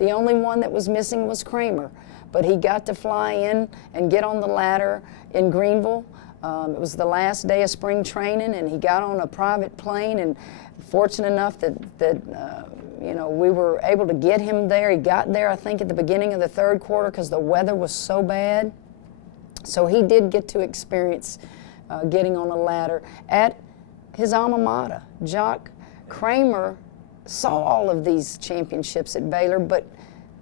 The only one that was missing was Kramer, but he got to fly in and get on the ladder in Greenville. It was the last day of spring training, and he got on a private plane, and fortunate enough that you know, we were able to get him there. He got there, I think, at the beginning of the third quarter because the weather was so bad. So he did get to experience getting on a ladder at his alma mater. Jock Kramer saw all of these championships at Baylor, but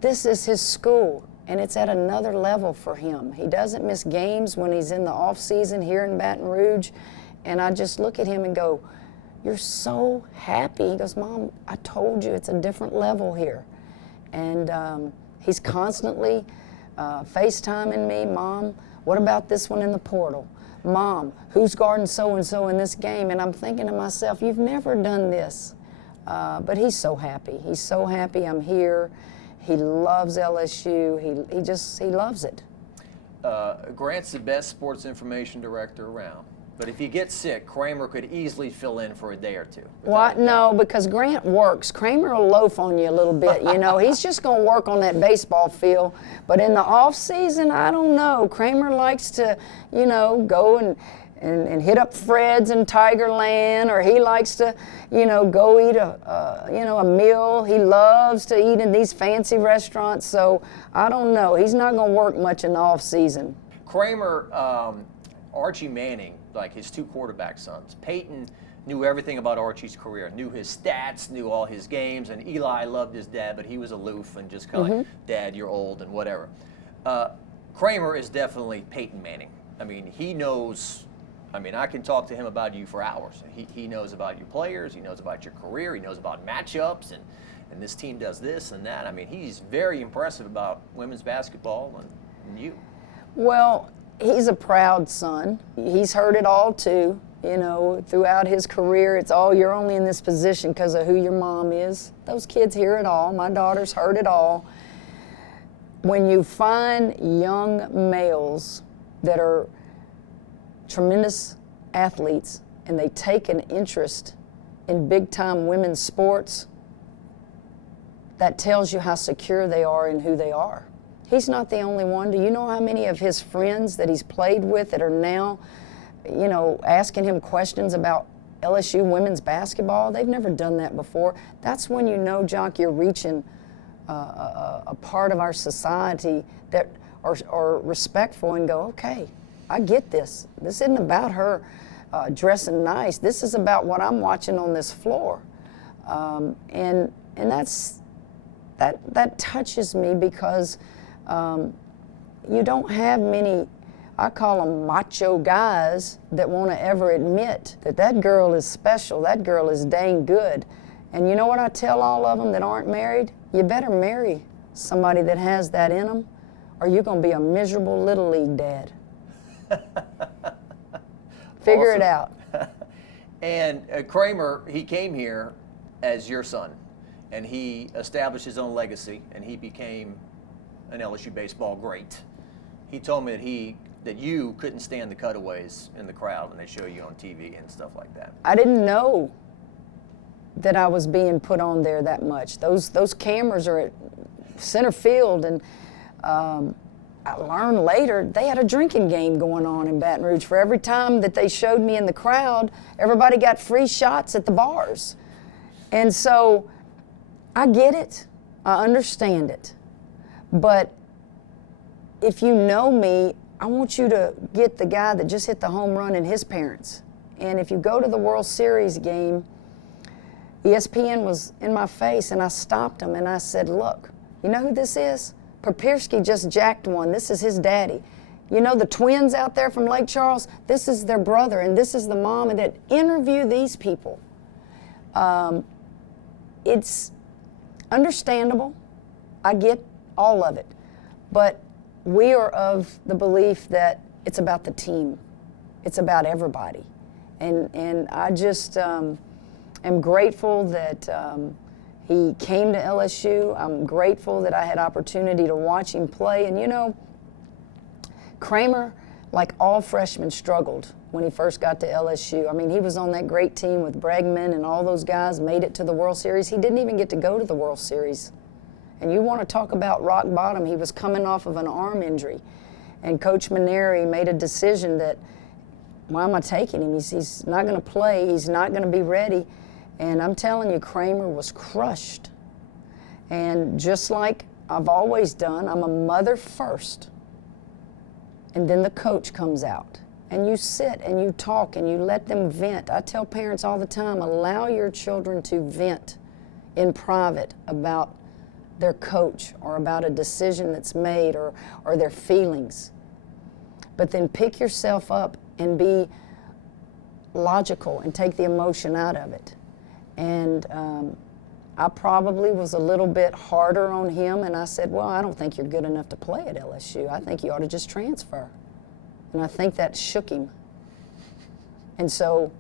this is his school, and it's at another level for him. He doesn't miss games when he's in the off season here in Baton Rouge, and I just look at him and go, "You're so happy." He goes, "Mom, I told you it's a different level here." And he's constantly FaceTiming me, "Mom, what about this one in the portal? Mom, who's guarding so-and-so in this game?" And I'm thinking to myself, you've never done this. But he's so happy. He's so happy I'm here. He loves LSU. He loves it. Grant's the best sports information director around. But if you get sick, Kramer could easily fill in for a day or two. What? No, because Grant works. Kramer will loaf on you a little bit, you know. He's just going to work on that baseball field. But in the off season, I don't know. Kramer likes to, you know, go and hit up Fred's in Tigerland, or he likes to, you know, go eat a meal. He loves to eat in these fancy restaurants. So I don't know. He's not going to work much in the off season. Kramer, Archie Manning, like his two quarterback sons. Peyton knew everything about Archie's career, knew his stats, knew all his games, and Eli loved his dad, but he was aloof and just kind of like, "Dad, you're old," and whatever. Kramer is definitely Peyton Manning. I mean, he knows, I mean, I can talk to him about you for hours. He knows about your players, he knows about your career, he knows about matchups, and this team does this and that. I mean, he's very impressive about women's basketball and you. Well, he's a proud son. He's heard it all too, you know, throughout his career. It's all, you're only in this position because of who your mom is. Those kids hear it all. My daughter's heard it all. When you find young males that are tremendous athletes and they take an interest in big-time women's sports, that tells you how secure they are in who they are. He's not the only one. Do you know how many of his friends that he's played with that are now, you know, asking him questions about LSU women's basketball? They've never done that before. That's when you know, Jock, you're reaching a part of our society that are respectful and go, okay, I get this. This isn't about her dressing nice. This is about what I'm watching on this floor. And that touches me because you don't have many, I call them macho guys, that want to ever admit that that girl is special, that girl is dang good. And you know what I tell all of them that aren't married? You better marry somebody that has that in them, or you're going to be a miserable little league dad. Figure it out. And Kramer, he came here as your son, and he established his own legacy, and he became an LSU baseball great. He told me that you couldn't stand the cutaways in the crowd when they show you on TV and stuff like that. I didn't know that I was being put on there that much. Those cameras are at center field, and I learned later they had a drinking game going on in Baton Rouge. For every time that they showed me in the crowd, everybody got free shots at the bars. And so I get it. I understand it. But if you know me, I want you to get the guy that just hit the home run and his parents. And if you go to the World Series game, ESPN was in my face, and I stopped him and I said, "Look, you know who this is? Papirski just jacked one. This is his daddy. You know the twins out there from Lake Charles? This is their brother, and this is the mom." And that interview these people. It's understandable. I get all of it. But we are of the belief that it's about the team. It's about everybody. And I just am grateful that he came to LSU. I'm grateful that I had opportunity to watch him play. And you know, Kramer, like all freshmen, struggled when he first got to LSU. I mean, he was on that great team with Bregman and all those guys, made it to the World Series. He didn't even get to go to the World Series And you want to talk about rock bottom, he was coming off of an arm injury. And Coach Maneri made a decision that, why am I taking him? He's not going to play. He's not going to be ready. And I'm telling you, Kramer was crushed. And just like I've always done, I'm a mother first. And then the coach comes out. And you sit and you talk and you let them vent. I tell parents all the time, allow your children to vent in private about their coach or about a decision that's made or their feelings. But then pick yourself up and be logical and take the emotion out of it. And I probably was a little bit harder on him, and I said, well, I don't think you're good enough to play at LSU. I think you ought to just transfer. And I think that shook him. And so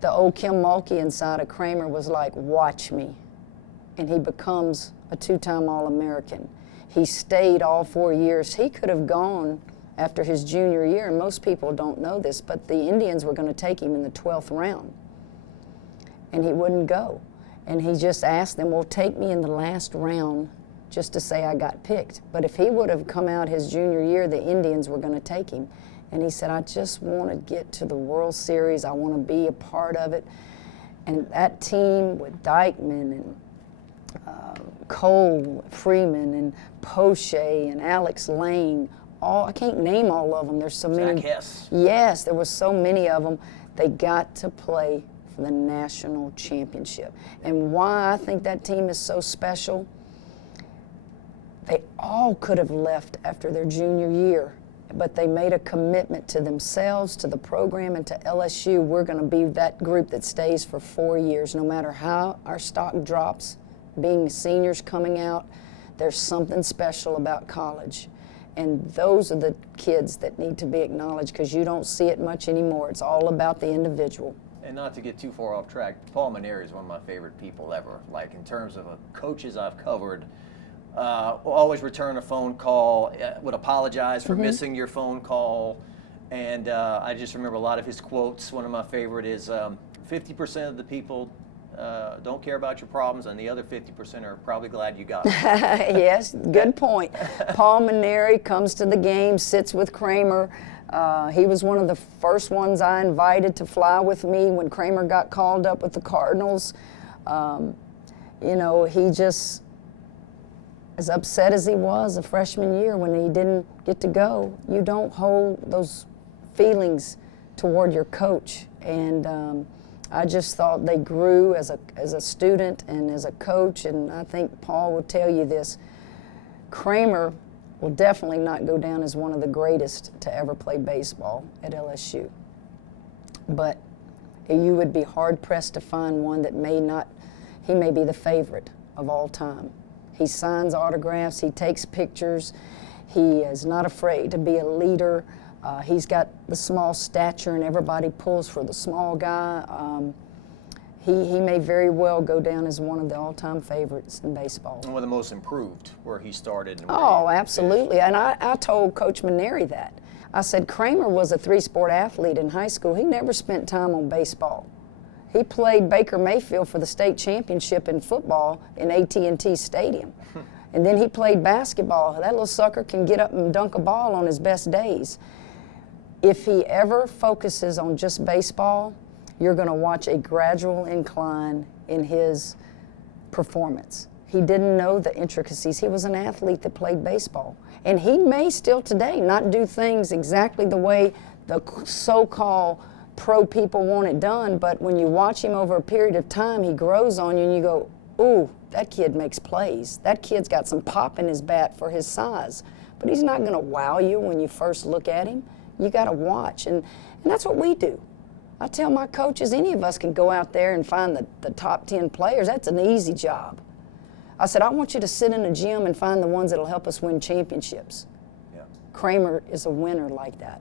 the old Kim Mulkey inside of Kramer was like, watch me. And he becomes a two-time All-American. He stayed all 4 years. He could have gone after his junior year, and most people don't know this, but the Indians were going to take him in the 12th round. And he wouldn't go. And he just asked them, well, take me in the last round just to say I got picked. But if he would have come out his junior year, the Indians were going to take him. And he said, I just want to get to the World Series. I want to be a part of it. And that team with Dykeman and Cole, Freeman, and Poche, and Alex Lane, I can't name all of them. There's so many. JACQUES. Yes, there was so many of them. They got to play for the national championship. And why I think that team is so special, they all could have left after their junior year, but they made a commitment to themselves, to the program, and to LSU. We're going to be that group that stays for 4 years, no matter how our stock drops. Being seniors coming out, there's something special about college. And those are the kids that need to be acknowledged, because you don't see it much anymore. It's all about the individual. And not to get too far off track, Paul Maneri is one of my favorite people ever. Like, in terms of coaches I've covered, always return a phone call, would apologize for missing your phone call. And I just remember a lot of his quotes. One of my favorite is 50% of the people don't care about your problems, and the other 50% are probably glad you got them. Yes, good point. Paul Maneri comes to the game, sits with Kramer. He was one of the first ones I invited to fly with me when Kramer got called up with the Cardinals. You know, he just, as upset as he was a freshman year when he didn't get to go, you don't hold those feelings toward your coach. And I just thought they grew as a student and as a coach, and I think Paul will tell you this. Kramer will definitely not go down as one of the greatest to ever play baseball at LSU. But you would be hard-pressed to find one that he may be the favorite of all time. He signs autographs, he takes pictures, he is not afraid to be a leader. He's got the small stature, and everybody pulls for the small guy. He may very well go down as one of the all-time favorites in baseball. One of the most improved, where he started. And absolutely. And I told Coach Maneri that. I said, Kramer was a three-sport athlete in high school. He never spent time on baseball. He played Baker Mayfield for the state championship in football in AT&T Stadium. And then he played basketball. That little sucker can get up and dunk a ball on his best days. If he ever focuses on just baseball, you're going to watch a gradual incline in his performance. He didn't know the intricacies. He was an athlete that played baseball. And he may still today not do things exactly the way the so-called pro people want it done, but when you watch him over a period of time, he grows on you and you go, ooh, that kid makes plays. That kid's got some pop in his bat for his size. But he's not going to wow you when you first look at him. You got to watch, and that's what we do. I tell my coaches, any of us can go out there and find the top 10 players. That's an easy job. I said, I want you to sit in a gym and find the ones that will help us win championships. Yeah. Kramer is a winner like that.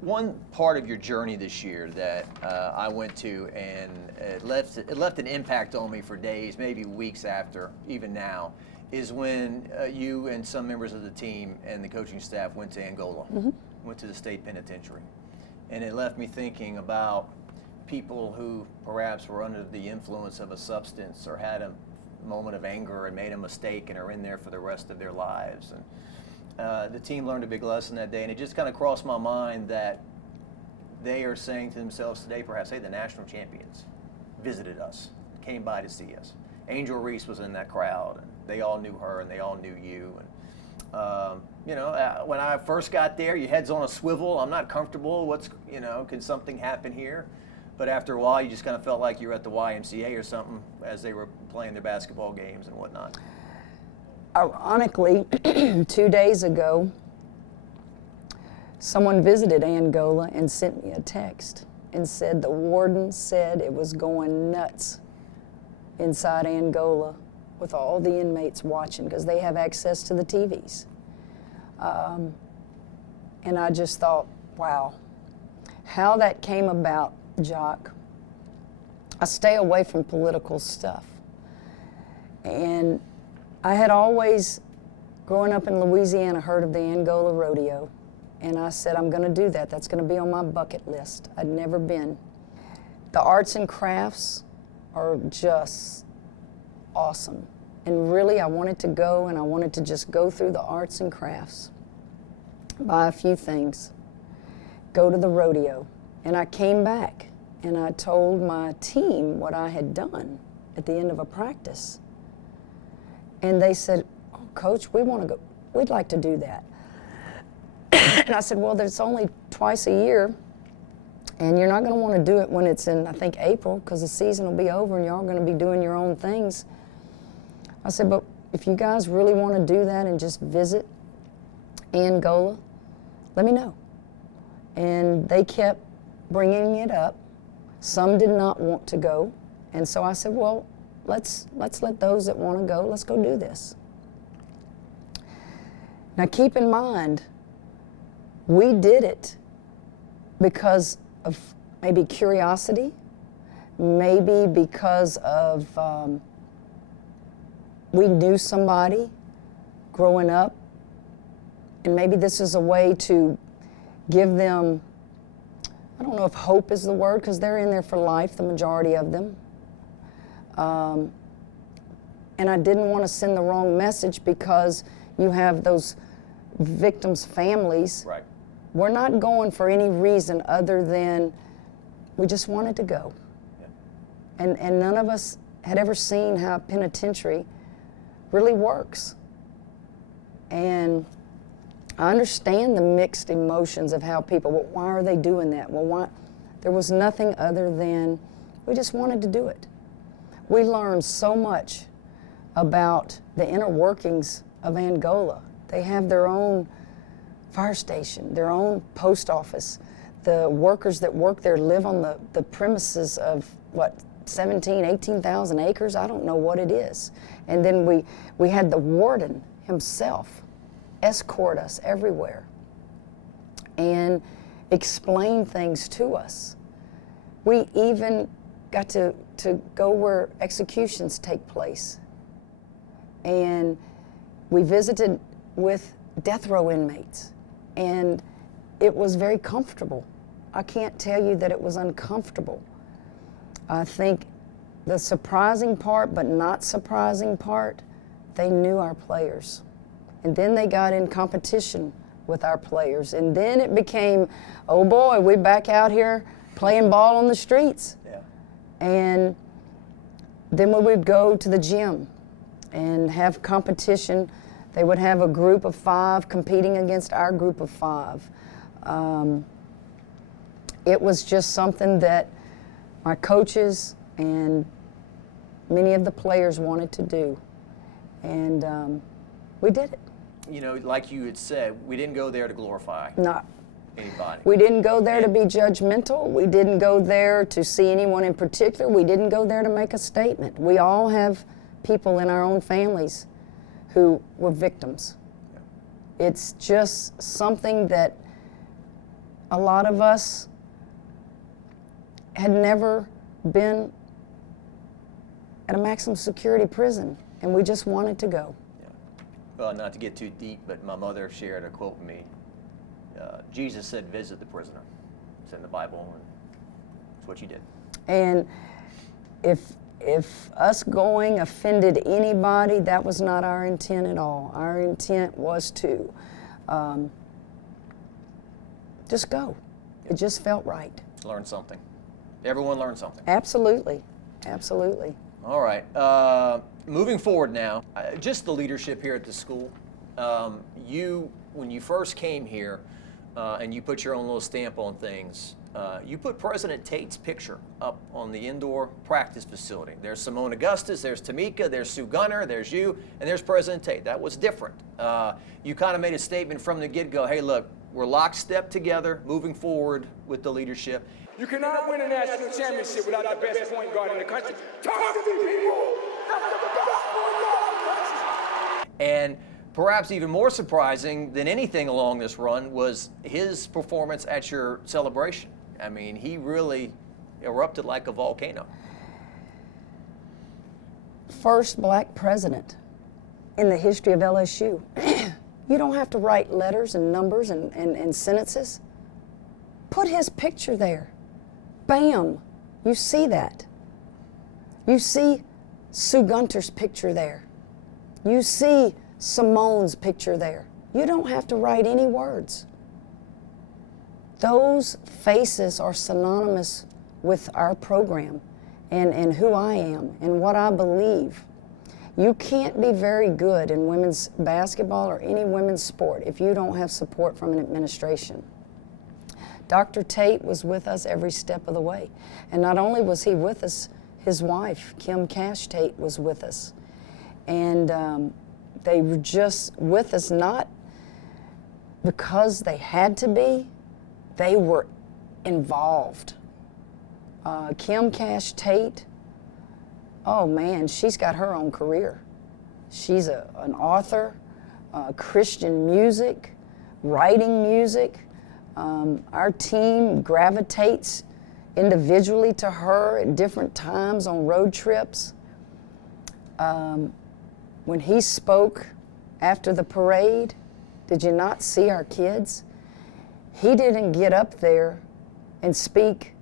One part of your journey this year that I went to, and it left an impact on me for days, maybe weeks after, even now, is when you and some members of the team and the coaching staff went to Angola, went to the state penitentiary. And it left me thinking about people who perhaps were under the influence of a substance or had a moment of anger and made a mistake and are in there for the rest of their lives. And the team learned a big lesson that day, and it just kind of crossed my mind that they are saying to themselves today, perhaps, hey, the national champions visited us, came by to see us. Angel Reese was in that crowd, and they all knew her, and they all knew you. And when I first got there, your head's on a swivel. I'm not comfortable. Can something happen here? But after a while, you just kind of felt like you were at the YMCA or something as they were playing their basketball games and whatnot. Ironically, 2 days ago, someone visited Angola and sent me a text and said the warden said it was going nuts inside Angola with all the inmates watching because they have access to the TVs. And I just thought, wow, how that came about, Jock. I stay away from political stuff. And I had always, growing up in Louisiana, heard of the Angola Rodeo. And I said, I'm going to do that. That's going to be on my bucket list. I'd never been. The arts and crafts are just awesome. And really, I wanted to go, and I wanted to just go through the arts and crafts, buy a few things, go to the rodeo. And I came back, and I told my team what I had done at the end of a practice. And they said, oh, Coach, we want to go. We'd like to do that. And I said, well, there's only twice a year, and you're not going to want to do it when it's in, I think, April, because the season will be over and you're all going to be doing your own things. I said, but if you guys really want to do that and just visit Angola, let me know. And they kept bringing it up. Some did not want to go. And so I said, well, let's let those that want to go, let's go do this. Now keep in mind, we did it because of maybe curiosity, maybe because of we knew somebody growing up, and maybe this is a way to give them, I don't know if hope is the word, because they're in there for life, the majority of them. And I didn't want to send the wrong message because you have those victims' families. Right. We're not going for any reason other than we just wanted to go. Yeah. And none of us had ever seen how penitentiary really works. And I understand the mixed emotions of how people, well, why are they doing that? Well, why? There was nothing other than we just wanted to do it. We learned so much about the inner workings of Angola. They have their own fire station, their own post office. The workers that work there live on the premises of, what, 18,000 acres? I don't know what it is. And then we had the warden himself escort us everywhere and explain things to us. We even got to go where executions take place. And we visited with death row inmates, and it was very comfortable. I can't tell you that it was uncomfortable. I think the surprising part, but not surprising part, they knew our players. And then they got in competition with our players. And then it became, oh boy, we're back out here playing ball on the streets. Yeah. And then we would go to the gym and have competition. They would have a group of 5 competing against our group of 5. It was just something that my coaches and many of the players wanted to do. And we did it. You know, like you had said, we didn't go there to glorify anybody. We didn't go there to be judgmental. We didn't go there to see anyone in particular. We didn't go there to make a statement. We all have people in our own families who were victims. Yeah. It's just something that a lot of us had never been at a maximum security prison, and we just wanted to go. Yeah. Well, not to get too deep, but my mother shared a quote with me. Jesus said, visit the prisoner. It's in the Bible, and it's what you did. And if if us going offended anybody, that was not our intent at all. Our intent was to just go. It just felt right. Learn something. Everyone learned something. Absolutely. Absolutely. All right. Moving forward now, just the leadership here at the school. When you first came here and you put your own little stamp on things, you put President Tate's picture up on the indoor practice facility. There's Simone Augustus, there's Tamika, there's Sue Gunner, there's you, and there's President Tate. That was different. You kind of made a statement from the get-go, hey, look, we're lockstep together, moving forward with the leadership. You cannot win a national championship without the best point guard in the country. Talk to me, people! That's the best point guard in the country! And perhaps even more surprising than anything along this run was his performance at your celebration. I mean, he really erupted like a volcano. First black president in the history of LSU. You don't have to write letters and numbers and sentences. Put his picture there. Bam, you see that. You see Sue Gunter's picture there. You see Simone's picture there. You don't have to write any words. Those faces are synonymous with our program and who I am and what I believe. You can't be very good in women's basketball or any women's sport if you don't have support from an administration. Dr. Tate was with us every step of the way. And not only was he with us, his wife, Kim Tate, was with us. And they were just with us not because they had to be, they were involved. Kim Tate, oh man, she's got her own career. She's an author, Christian music, writing music. Our team gravitates individually to her at different times on road trips. When he spoke after the parade, did you not see our kids? He didn't get up there and speak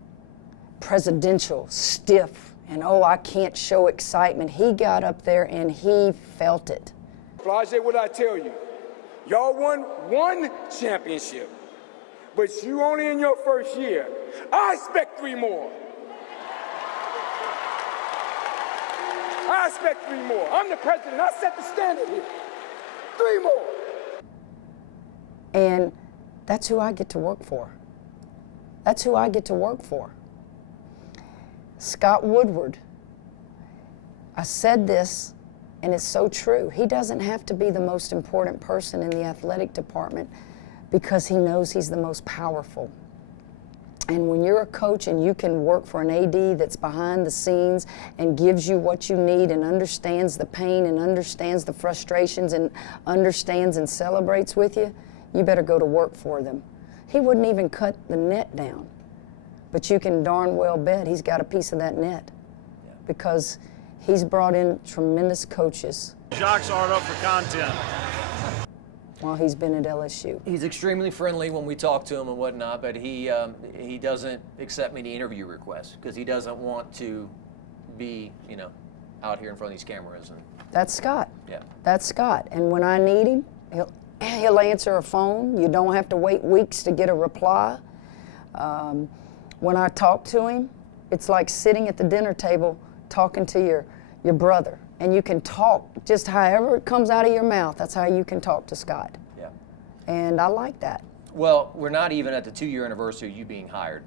presidential, stiff, and oh, I can't show excitement. He got up there and he felt it. Flau'jae, what I tell you? Y'all won one championship, but you only in your first year. I expect 3 more. I expect 3 more. I'm the president. I set the standard here. 3 more. And that's who I get to work for. That's who I get to work for. Scott Woodward. I said this, and it's so true. He doesn't have to be the most important person in the athletic department because he knows he's the most powerful. And when you're a coach and you can work for an AD that's behind the scenes and gives you what you need and understands the pain and understands the frustrations and understands and celebrates with you, you better go to work for them. He wouldn't even cut the net down, but you can darn well bet he's got a piece of that net because he's brought in tremendous coaches. Jacques aren't up for content. While he's been at LSU. He's extremely friendly when we talk to him and whatnot, but he doesn't accept many interview requests because he doesn't want to be, out here in front of these cameras. And that's Scott. Yeah. That's Scott. And when I need him, he'll answer a phone. You don't have to wait weeks to get a reply. When I talk to him, it's like sitting at the dinner table talking to your brother. And you can talk just however it comes out of your mouth. That's how you can talk to Scott. Yeah. And I like that. Well, we're not even at the 2-year anniversary of you being hired.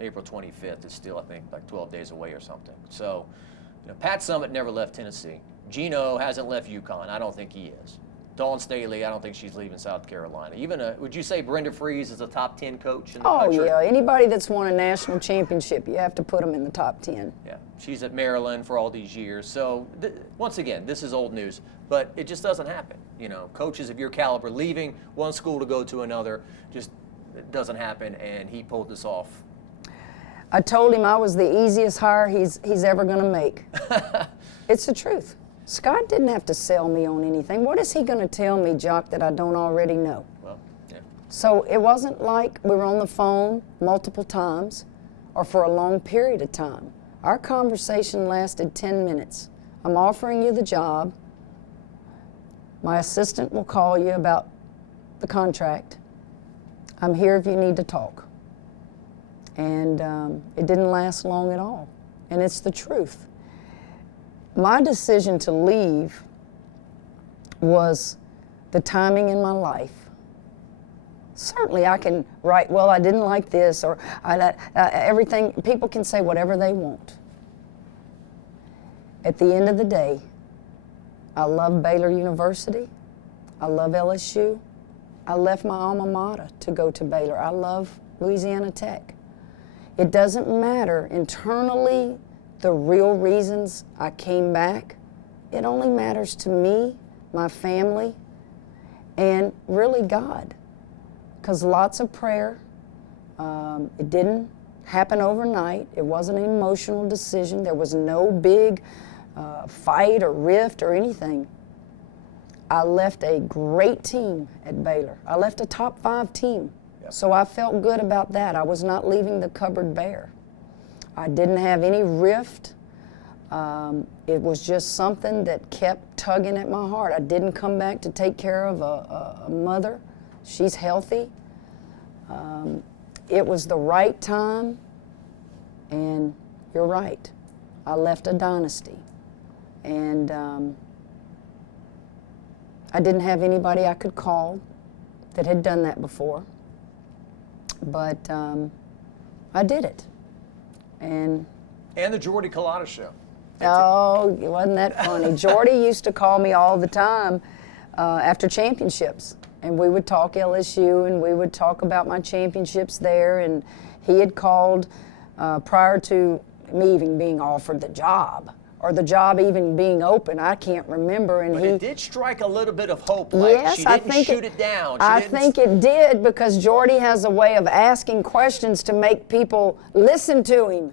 April 25th is still, I think, like 12 days away or something. So, Pat Summitt never left Tennessee. Gino hasn't left UConn. I don't think he is. Dawn Staley, I don't think she's leaving South Carolina. Even would you say Brenda Freese is a top 10 coach in the country? Oh, yeah. Anybody that's won a national championship, you have to put them in the top 10. Yeah. She's at Maryland for all these years. So, once again, this is old news, but it just doesn't happen. Coaches of your caliber leaving one school to go to another, just it doesn't happen, and he pulled this off. I told him I was the easiest hire he's ever going to make. It's the truth. Scott didn't have to sell me on anything. What is he going to tell me, Jock, that I don't already know? Well, yeah. So it wasn't like we were on the phone multiple times or for a long period of time. Our conversation lasted 10 minutes. I'm offering you the job. My assistant will call you about the contract. I'm here if you need to talk. And it didn't last long at all. And it's the truth. My decision to leave was the timing in my life. Certainly I can write, well, I didn't like this, or everything. People can say whatever they want. At the end of the day, I love Baylor University. I love LSU. I left my alma mater to go to Baylor. I love Louisiana Tech. It doesn't matter internally the real reasons I came back. It only matters to me, my family, and really God. Because lots of prayer. It didn't happen overnight. It wasn't an emotional decision. There was no big fight or rift or anything. I left a great team at Baylor. I left a top 5 team. Yep. So I felt good about that. I was not leaving the cupboard bare. I didn't have any rift. It was just something that kept tugging at my heart. I didn't come back to take care of a mother. She's healthy. It was the right time, and you're right. I left a dynasty. And I didn't have anybody I could call that had done that before. But I did it. And the Jordy Collada show. Oh, wasn't that funny? Jordy used to call me all the time after championships. And we would talk LSU, and we would talk about my championships there. And he had called prior to me even being offered the job, or the job even being open. I can't remember. And but he it did strike a little bit of hope. Like yes, she didn't shoot it down. I think it did, because Jordy has a way of asking questions to make people listen to him.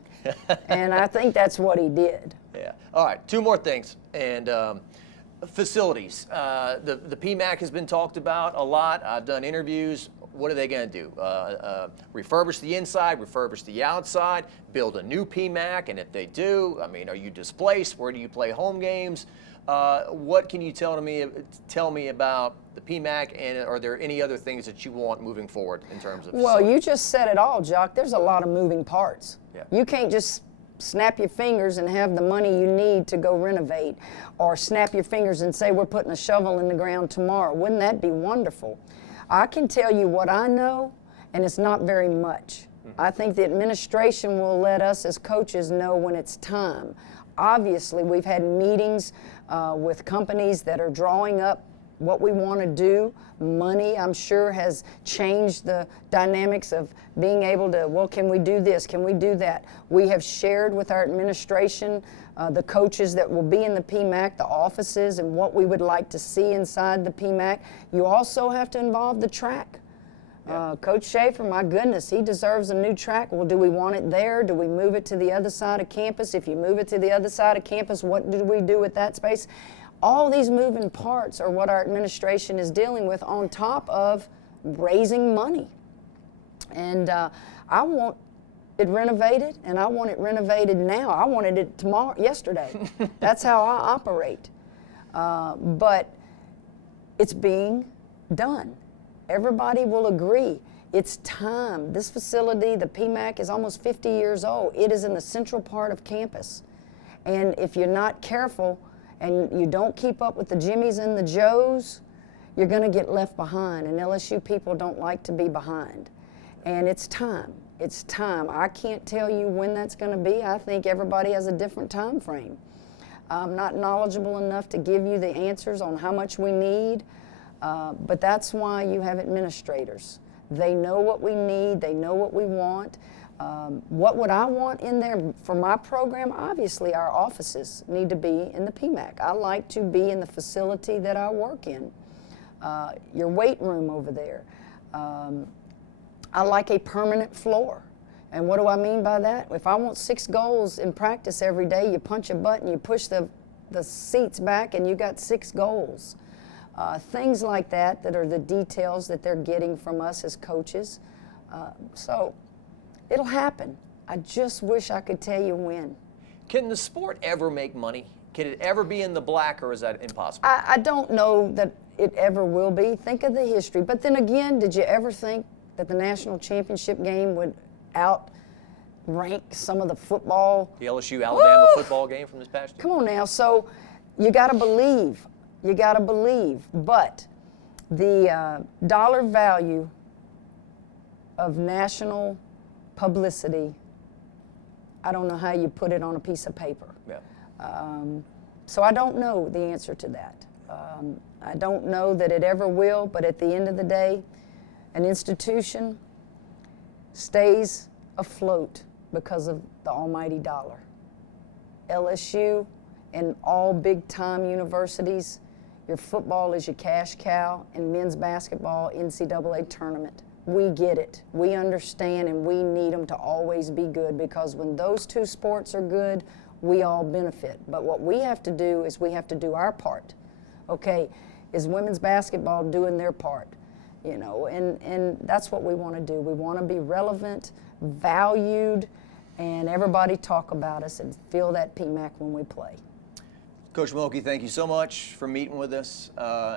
And I think that's what he did. Yeah. All right, 2 more things. And facilities. The PMAC has been talked about a lot. I've done interviews. What are they going to do? Refurbish the inside, refurbish the outside, build a new PMAC, and if they do, I mean, are you displaced? Where do you play home games? What can you tell me about the PMAC, and are there any other things that you want moving forward in terms of Well, you just said it all, Jock. There's a lot of moving parts. Yeah. You can't just snap your fingers and have the money you need to go renovate, or snap your fingers and say we're putting a shovel in the ground tomorrow. Wouldn't that be wonderful? I can tell you what I know, and it's not very much. I think the administration will let us as coaches know when it's time. Obviously, we've had meetings with companies that are drawing up what we want to do. Money, I'm sure, has changed the dynamics of being able to, well, can we do this? Can we do that? We have shared with our administration the coaches that will be in the PMAC, the offices, and what we would like to see inside the PMAC. You also have to involve the track. Yeah. Coach Schaefer, my goodness, he deserves a new track. Well, do we want it there? Do we move it to the other side of campus? If you move it to the other side of campus, what do we do with that space? All these moving parts are what our administration is dealing with, on top of raising money. And I want it renovated, and I want it renovated now. I wanted it yesterday. That's how I operate. But it's being done. Everybody will agree. It's time. This facility, the PMAC, is almost 50 years old. It is in the central part of campus. And if you're not careful and you don't keep up with the Jimmies and the Joes, you're going to get left behind. And LSU people don't like to be behind. And it's time. It's time. I can't tell you when that's going to be. I think everybody has a different time frame. I'm not knowledgeable enough to give you the answers on how much we need. But that's why you have administrators. They know what we need. They know what we want. What would I want in there for my program? Obviously, our offices need to be in the PMAC. I like to be in the facility that I work in. Your weight room over there. I like a permanent floor. And what do I mean by that? If I want 6 goals in practice every day, you punch a button, you push the seats back, and you got 6 goals. Things like that are the details that they're getting from us as coaches. So it'll happen. I just wish I could tell you when. Can the sport ever make money? Can it ever be in the black, or is that impossible? I don't know that it ever will be. Think of the history. But then again, did you ever think that the national championship game would outrank some of the football? The LSU-Alabama football game from this past year? Come on now. So you got to believe. You got to believe. But the dollar value of national publicity, I don't know how you put it on a piece of paper. Yeah. So I don't know the answer to that. I don't know that it ever will, but at the end of the day, an institution stays afloat because of the almighty dollar. LSU and all big-time universities, your football is your cash cow, and men's basketball, NCAA tournament. We get it. We understand, and we need them to always be good, because when those two sports are good, we all benefit. But what we have to do is we have to do our part. Okay, is women's basketball doing their part? You know, and that's what we want to do. We want to be relevant, valued, and everybody talk about us and feel that PMAC when we play. Coach Mulkey, thank you so much for meeting with us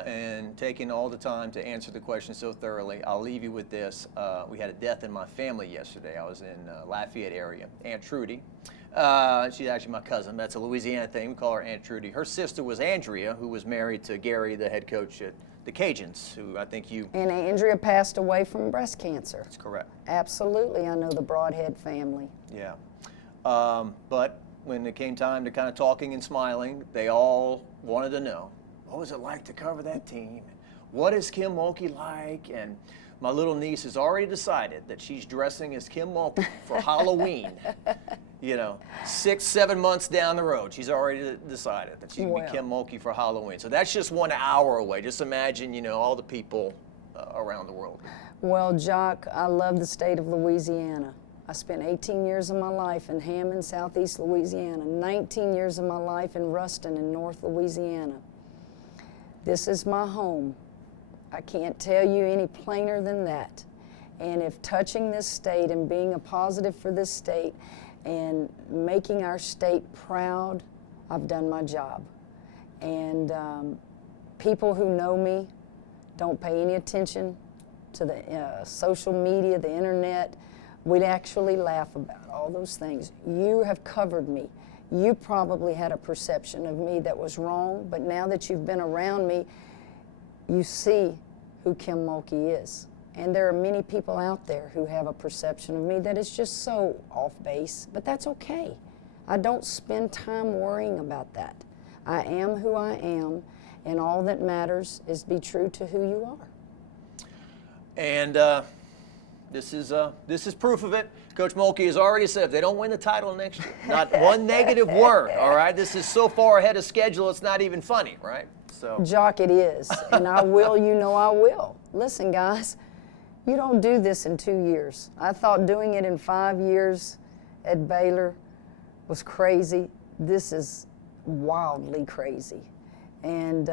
and taking all the time to answer the questions so thoroughly. I'll leave you with this. We had a death in my family yesterday. I was in Lafayette area. Aunt Trudy. She's actually my cousin. That's a Louisiana thing. We call her Aunt Trudy. Her sister was Andrea, who was married to Gary, the head coach at the Cajuns, who I think you... And Andrea passed away from breast cancer. That's correct. Absolutely. I know the Broadhead family. Yeah. But when it came time to kind of talking and smiling, they all wanted to know, what was it like to cover that team? What is Kim Mulkey like? And my little niece has already decided that she's dressing as Kim Mulkey for Halloween. You know, 6-7 months down the road, she's already decided that she's going to be Kim Mulkey for Halloween. So that's just 1 hour away. Just imagine, you know, all the people around the world. Well, Jock, I love the state of Louisiana. I spent 18 years of my life in Hammond, southeast Louisiana, 19 years of my life in Ruston in North Louisiana. This is my home. I can't tell you any plainer than that. And if touching this state and being a positive for this state and making our state proud, I've done my job. And people who know me don't pay any attention to the social media, the internet. We'd actually laugh about all those things. You have covered me. You probably had a perception of me that was wrong, but now that you've been around me, you see who Kim Mulkey is. And there are many people out there who have a perception of me that is just so off base, but that's okay. I don't spend time worrying about that. I am who I am, and all that matters is be true to who you are. And this is proof of it. Coach Mulkey has already said if they don't win the title next year, not one negative word, all right? This is so far ahead of schedule, it's not even funny, right? So, Jock, it is, and I will, you know I will. Listen, guys, you don't do this in 2 years. I thought doing it in 5 years at Baylor was crazy. This is wildly crazy. And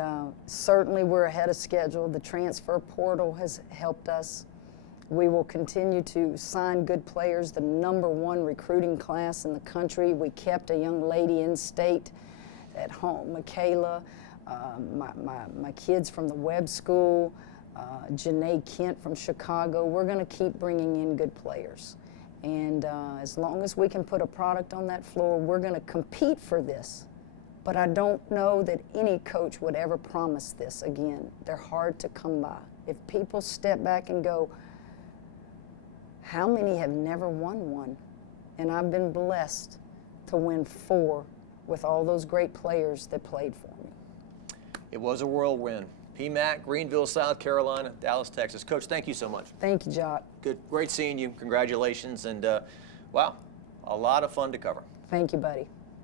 certainly we're ahead of schedule. The transfer portal has helped us. We will continue to sign good players, the #1 recruiting class in the country. We kept a young lady in state at home, Michaela, my kids from the Webb School, Janae Kent from Chicago. We're going to keep bringing in good players. And as long as we can put a product on that floor, we're going to compete for this. But I don't know that any coach would ever promise this again. They're hard to come by. If people step back and go, how many have never won one? And I've been blessed to win 4 with all those great players that played for me. it was a whirlwind. PMAC, Greenville, South Carolina, Dallas, Texas. Coach, thank you so much. Thank you, Jock. Good, great seeing you. Congratulations, and wow, a lot of fun to cover. Thank you, buddy.